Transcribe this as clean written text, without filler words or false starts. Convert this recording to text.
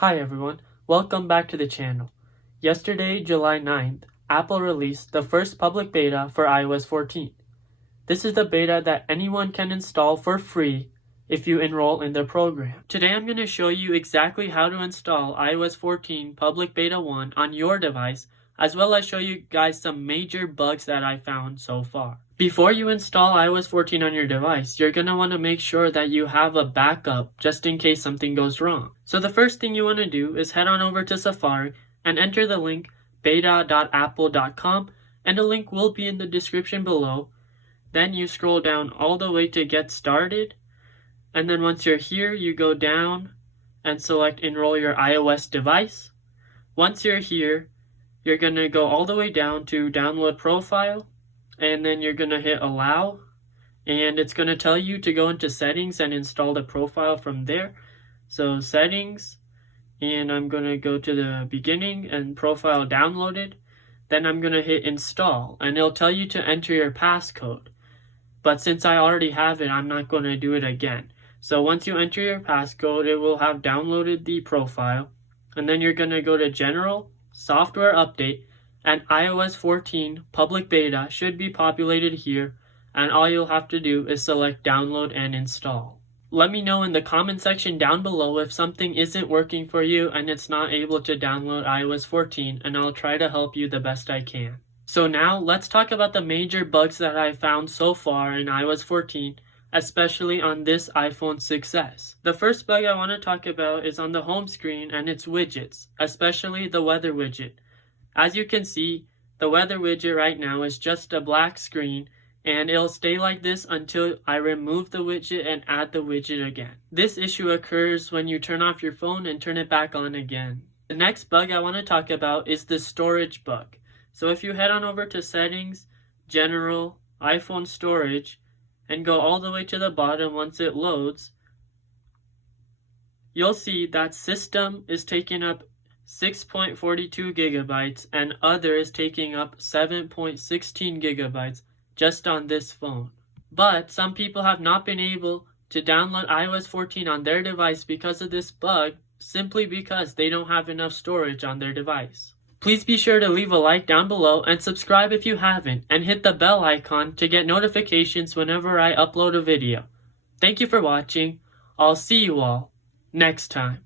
Hi everyone, welcome back to the channel. Yesterday, July 9th, Apple released the first public beta for iOS 14. This is the beta that anyone can install for free if you enroll in their program. Today I'm going to show you exactly how to install iOS 14 Public Beta 1 on your device, as well as show you guys some major bugs that I found so far. Before you install iOS 14 on your device, you're going to want to make sure that you have a backup just in case something goes wrong. So the first thing you want to do is head on over to Safari and enter the link beta.apple.com, and the link will be in the description below. Then you scroll down all the way to get started, and then once you're here, you go down and select enroll your iOS device. Once you're here, you're going to go all the way down to download profile, and then you're going to hit allow, and it's going to tell you to go into settings and install the profile from there. So settings, and I'm going to go to the beginning and profile downloaded. Then I'm going to hit install, and it'll tell you to enter your passcode. But since I already have it, I'm not going to do it again. So once you enter your passcode, it will have downloaded the profile, and then you're going to go to General, Software Update, and iOS 14 Public Beta should be populated here, and all you'll have to do is select download and install. Let me know in the comment section down below if something isn't working for you and it's not able to download iOS 14, and I'll try to help you the best I can. So now let's talk about the major bugs that I found so far in iOS 14, especially on this iPhone 6s. The first bug I want to talk about is on the home screen and its widgets, especially the weather widget. As you can see, the weather widget right now is just a black screen, and it'll stay like this until I remove the widget and add the widget again. This issue occurs when you turn off your phone and turn it back on again. The next bug I want to talk about is the storage bug. So if you head on over to Settings, General, iPhone Storage, and go all the way to the bottom once it loads, you'll see that System is taking up 6.42 gigabytes and Other is taking up 7.16 gigabytes just on this phone. But some people have not been able to download iOS 14 on their device because of this bug, simply because they don't have enough storage on their device. Please be sure to leave a like down below and subscribe if you haven't, and hit the bell icon to get notifications whenever I upload a video. Thank you for watching. I'll see you all next time.